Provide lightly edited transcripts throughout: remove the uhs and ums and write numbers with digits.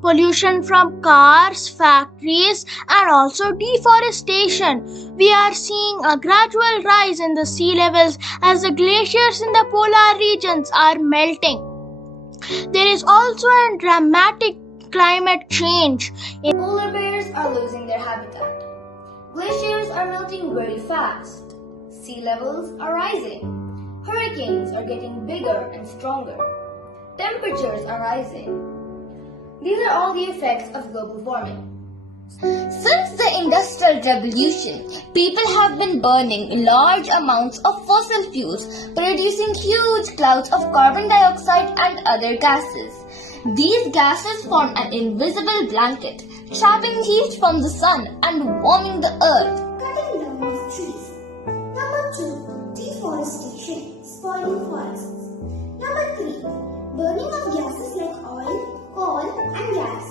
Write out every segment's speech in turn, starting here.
pollution from cars, factories, and also deforestation. We are seeing a gradual rise in the sea levels as the glaciers in the polar regions are melting. There is also a dramatic climate change. Polar bears are losing their habitat. Glaciers are melting very fast. Sea levels are rising. Hurricanes are getting bigger and stronger. Temperatures are rising. These are all the effects of global warming. Since the Industrial Revolution, people have been burning large amounts of fossil fuels, producing huge clouds of carbon dioxide and other gases. These gases form an invisible blanket, trapping heat from the sun and warming the earth. Cutting down of trees. Number 2. Deforestation, spoiling forests. Number 3. Burning of gases like oil, coal and gas.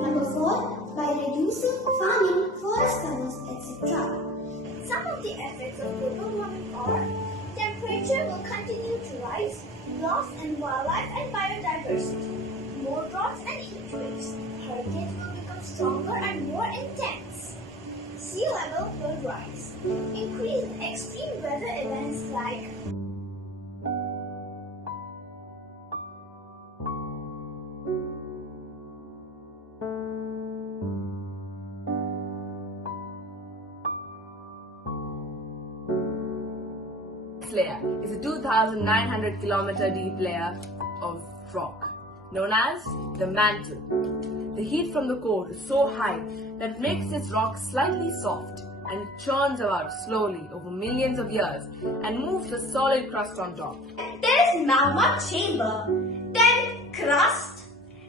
Number 4. By reducing farming, forest covers, etc. Some of the effects of global warming are temperature will continue to rise, loss in wildlife and biodiversity, more droughts and heat waves, hurricanes will become stronger and more intense, sea level will rise, increase in extreme weather events like layer is a 2,900 kilometer deep layer of rock known as the mantle. The heat from the core is so high that it makes this rock slightly soft and churns about slowly over millions of years and moves the solid crust on top. there is magma chamber, then crust,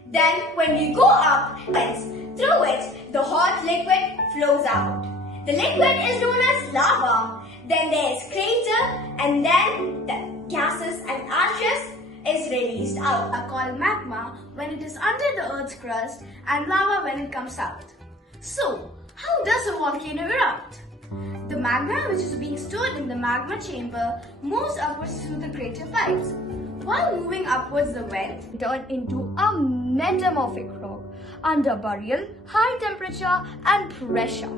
then when you go up, through it the hot liquid flows out. The liquid is known as lava. Then there is crater, and then the gases and ashes is released out. Are called magma when it is under the Earth's crust and lava when it comes out. So, how does a volcano erupt? The magma which is being stored in the magma chamber moves upwards through the crater pipes. While moving upwards, the vent turns into a metamorphic rock under burial, high temperature and pressure.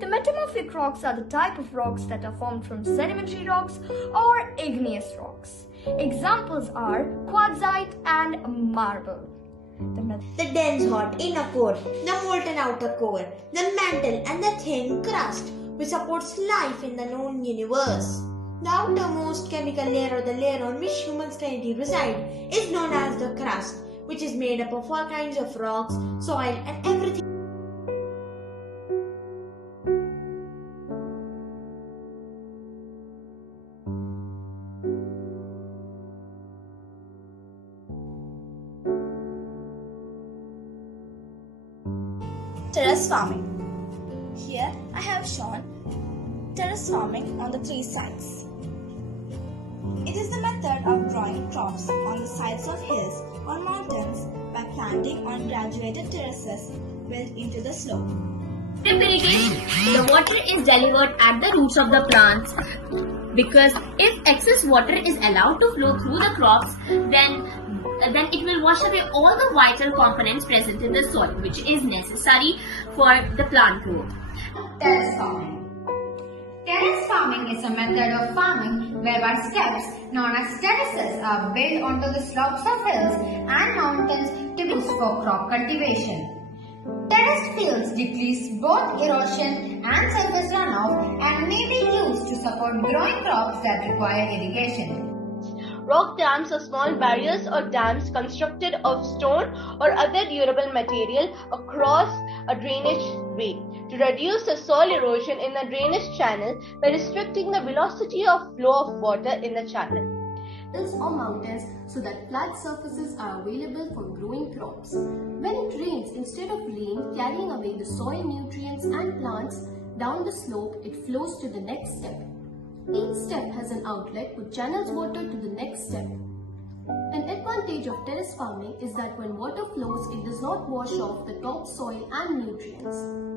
The metamorphic rocks are the type of rocks that are formed from sedimentary rocks or igneous rocks. Examples are quartzite and marble. The dense hot inner core, the molten outer core, the mantle and the thin crust which supports life in the known universe. The outermost chemical layer or the layer on which humans currently reside is known as the crust, which is made up of all kinds of rocks, soil and everything. Terrace farming. Here I have shown terrace farming on the 3 sides. It is the method of growing crops on the sides of hills or mountains by planting on graduated terraces built into the slope. Drip irrigation. The water is delivered at the roots of the plants because if excess water is allowed to flow through the crops, then it will wash away all the vital components present in the soil, which is necessary for the plant growth. Terrace farming. Terrace farming is a method of farming whereby steps known as terraces are built onto the slopes of hills and mountains to be used for crop cultivation. Terraced fields decrease both erosion and surface runoff and may be used to support growing crops that require irrigation. Rock dams are small barriers or dams constructed of stone or other durable material across a drainage way to reduce the soil erosion in the drainage channel by restricting the velocity of flow of water in the channel. Hills or mountains so that flat surfaces are available for growing crops. When it rains, instead of rain carrying away the soil nutrients and plants down the slope, it flows to the next step. Each step has an outlet which channels water to the next step. An advantage of terrace farming is that when water flows, it does not wash off the topsoil and nutrients.